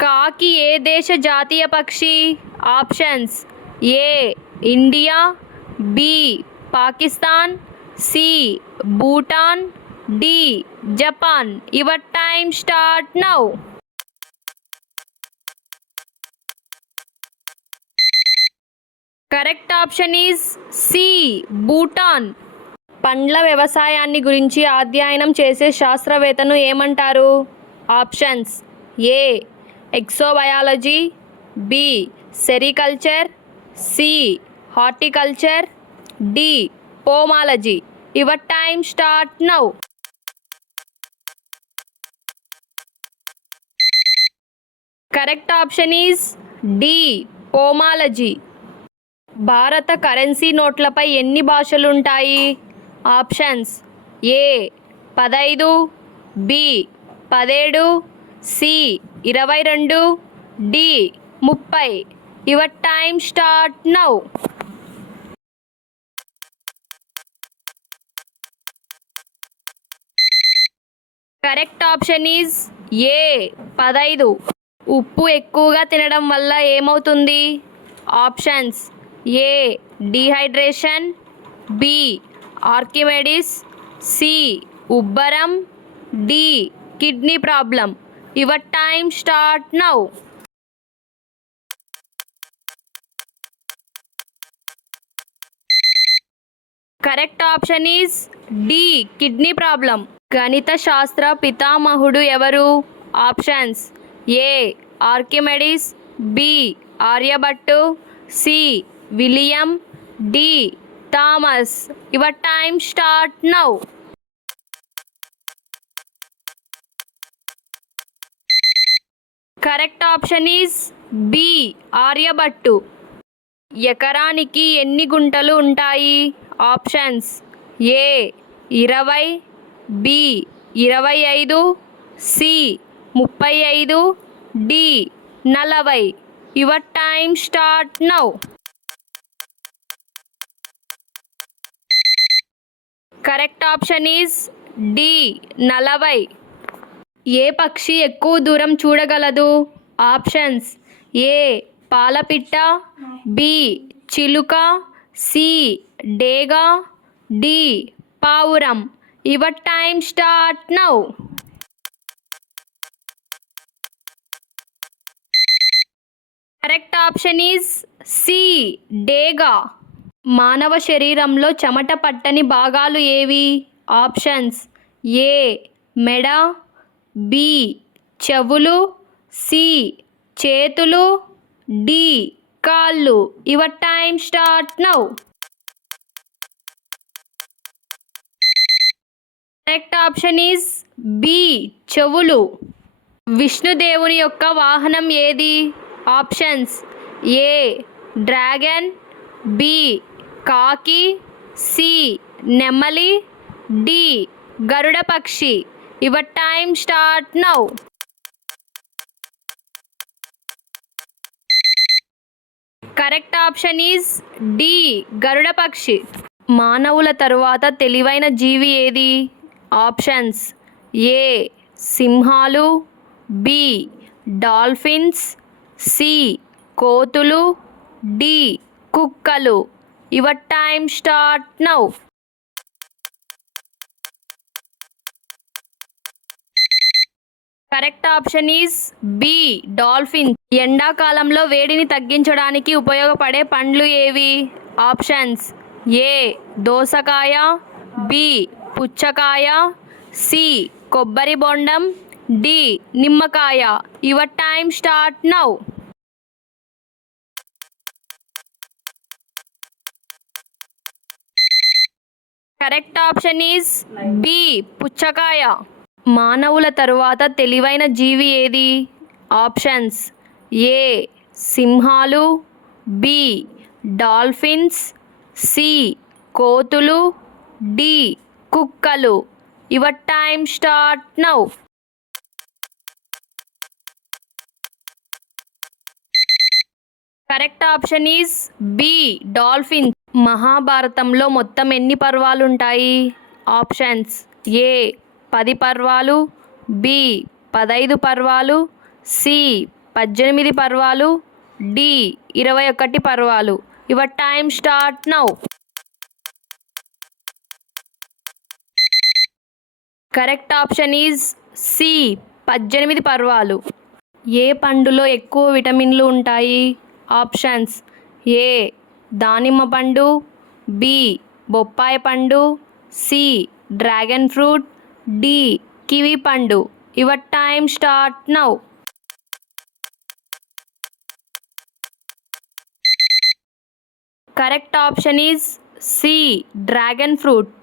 కాకి ఏ దేశ జాతీయ పక్షి? Options. A. India. B. Pakistan. C. Bhutan. D. Japan. Your time start now. Correct option is C. Bhutan. పండ్ల వ్యవసాయాన్ని గురించి అధ్యయనం చేసే శాస్త్రవేత్తను ఏమంటారు? Options. A. Exobiology B sericulture C horticulture D pomology. Your time start now. Correct option is D pomology. భారత currency నోట్లపై ఎన్ని భాషలుంటాయి? ఆప్షన్స్ ఏ పదైదు బి పదేడు సి ఇరవై రెండు డి ముప్పై. Your time start now correct option is A పదైదు. ఉప్పు ఎక్కువగా తినడం వల్ల ఏమవుతుంది? Options A dehydration B Archimedes C ఉబ్బరం. D kidney problem your time start now correct option is D kidney problem గణిత శాస్త్ర పితామహుడు ఎవరు options A Archimedes B Aryabhata C William D Thomas your time start now correct option is B Aryabhata. ఎకరానికి ఎన్ని గుంటలు ఉంటాయి? Options A ఇరవై B ఇరవై ఐదు సి ముప్పై ఐదు డి నలభై. Your time start now. Correct option is D నలభై. ఏ పక్షి ఎక్కువ దూరం చూడగలదు? Options A. పాలపిట్ట బి. చిలుక సి. డేగా డి. పావురం. Your time start now. Correct option is C. డేగా. మానవ శరీరంలో చెమట పట్టని భాగాలు ఏవి? Options A. మెడ బి. చెవులు సి. చేతులు డి. కాళ్ళు. Your time start now. Correct option is B చెవులు. విష్ణుదేవుని యొక్క వాహనం ఏది? ఆప్షన్స్ ఏ డ్రాగన్ బి కాకి సి నెమలి డి గరుడ పక్షి. Your time start now correct option is D Garuda పక్షి మానవుల తరువాత తెలివైన జీవి ఏది? ఆప్షన్స్ ఏ సింహాలు బి డాల్ఫిన్స్ సి కోతులు డి కుక్కలు. Your time start now correct option is B. Dolphin. ఎండాకాలంలో వేడిని తగ్గించడానికి ఉపయోగపడే పండ్లు ఏవి? Options A. దోసకాయ బి. పుచ్చకాయ సి. కొబ్బరి బొండం డి. నిమ్మకాయ. Your time start now. Correct option is B. పుచ్చకాయ. మానవుల తరువాత తెలివైన జీవి ఏది? ఆప్షన్స్ ఏ సింహాలు బి డాల్ఫిన్స్ సి కోతులు డి కుక్కలు. Your time start now. Correct option is B dolphin మహాభారతంలో మొత్తం ఎన్ని పర్వాలుంటాయి? ఆప్షన్స్ ఏ పది పర్వాలు బి పదైదు పర్వాలు సి పద్దెనిమిది పర్వాలు డి ఇరవై ఒకటి పర్వాలు. Your time start now. Correct option is C పద్దెనిమిది పర్వాలు. ఏ పండులో ఎక్కువ విటమిన్లు ఉంటాయి? ఆప్షన్స్ ఏ దానిమ్మ పండు బి బొప్పాయి పండు C dragon fruit D. Kiwi పండు. Your time start now. Correct option is C. Dragon fruit.